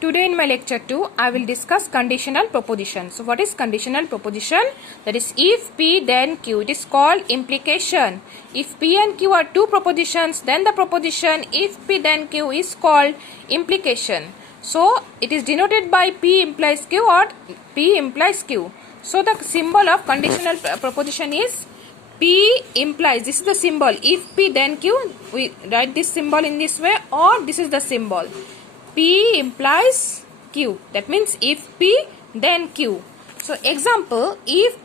Today in my lecture 2, I will discuss conditional proposition. So what is conditional proposition? That is, if P then Q. It is called implication. If P and Q are two propositions, then the proposition if P then Q is called implication. So it is denoted by P implies Q or P implies Q. So the symbol of conditional proposition is P implies, this is the symbol, if P then Q, we write this symbol in this way, or this is the symbol. P implies Q. That means if P then Q. So example, if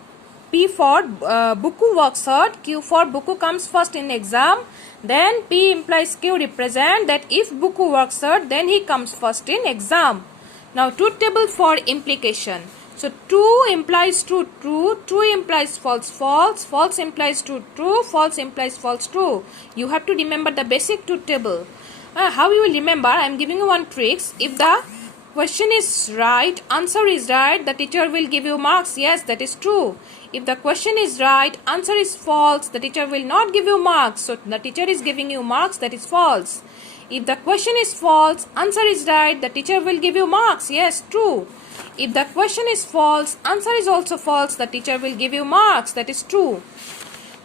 P for Buku works hard, Q for Buku comes first in exam, then P implies Q represent that if Buku works hard, then he comes first in exam. Now truth table for implication. So true implies true, true, true implies false, false, false implies true, true, false implies false, true. You have to remember the basic truth table. How you will remember? I am giving you one tricks. If the question is right, answer is right, the teacher will give you marks. Yes, that is true. If the question is right, answer is false, the teacher will not give you marks. So the teacher is giving you marks, that is false. If the question is false, answer is right, the teacher will give you marks. Yes, true. If the question is false, answer is also false, the teacher will give you marks. That is true.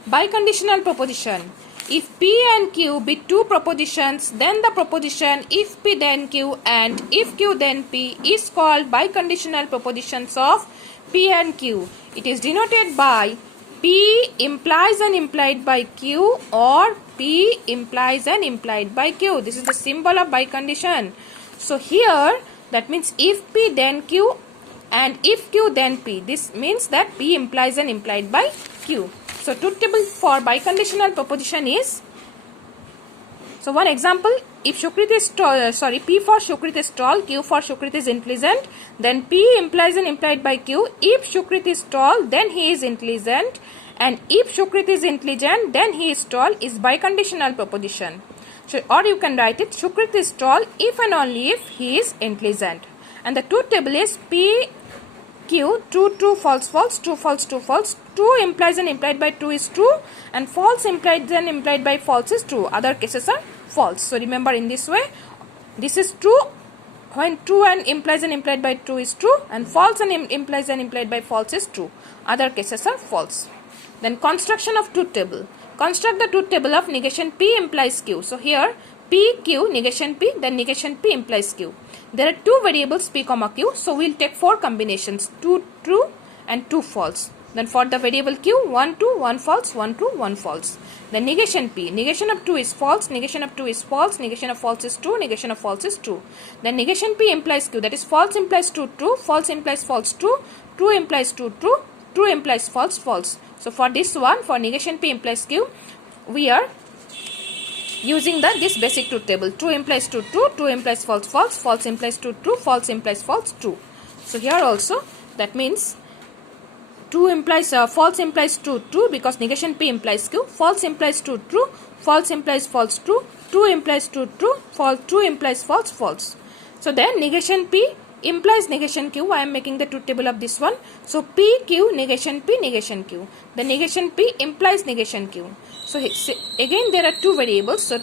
Biconditional proposition. If P and Q be two propositions, then the proposition if P then Q and if Q then P is called biconditional propositions of P and Q. It is denoted by P implies and implied by Q or P implies and implied by Q. This is the symbol of bicondition. So here that means if P then Q and if Q then P. This means that P implies and implied by Q. So truth table for biconditional proposition is, so one example, if Shukrit is tall, P for Shukrit is tall, Q for Shukrit is intelligent, then P implies and implied by Q. If Shukrit is tall, then he is intelligent, and if Shukrit is intelligent, then he is tall is biconditional proposition. So, or you can write it, Shukrit is tall if and only if he is intelligent. And the truth table is P, Q, true, true, false, false, true, false, true, false. True implies and implied by true is true, and false implied and implied by false is true. Other cases are false. So remember in this way, this is true when true and implies and implied by true is true, and false and implies and implied by false is true. Other cases are false. Then construction of truth table. Construct the truth table of negation P implies Q. So here P, Q, negation P, then negation P implies Q. There are two variables P, Q. So we will take four combinations, 2 true and 2 false. Then for the variable Q, 1 true, 1 false, 1 true, 1 false. Then negation P, negation of 2 is false, negation of 2 is false, negation of false is true, negation of false is true. Then negation P implies Q, that is false implies true, true, false implies false, true, true implies true, true, true implies false, false. So for this one, for negation P implies Q, we are using this basic truth table. True implies true, true, true implies false, false, false implies true, true, false implies false, true. So here also that means true implies false implies true, true, because negation P implies Q. False implies true, true, false implies false, true, true implies true, true, false, true implies false, false. So then negation P implies negation Q. I am making the truth table of this one. So P, Q, negation P, negation Q. The negation P implies negation Q. So again there are two variables. So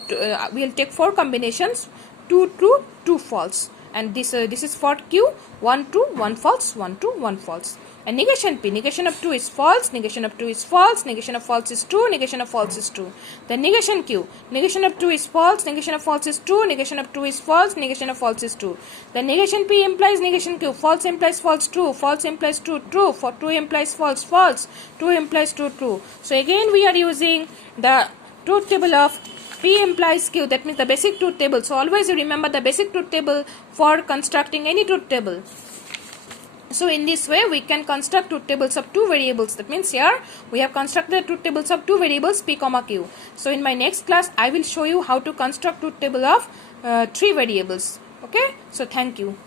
we will take four combinations, 2 true, 2 false. And this is for Q, 1 true, 1 false, 1 true, 1 false. And negation P, negation of 2 is false, negation of 2 is false, negation of false is true, negation of false is true. Then negation Q, negation of 2 is false, negation of false is true, negation of 2 is false, negation of false is true. Then negation P implies negation Q, false implies false, true, false implies true, true, for true implies false, false, true implies true, true. So again we are using the truth table of P implies Q, that means the basic truth table. So always you remember the basic truth table for constructing any truth table. So in this way we can construct truth tables of two variables. That means here we have constructed truth tables of two variables P, Q. So in my next class I will show you how to construct truth table of 3 variables. Okay. So thank you.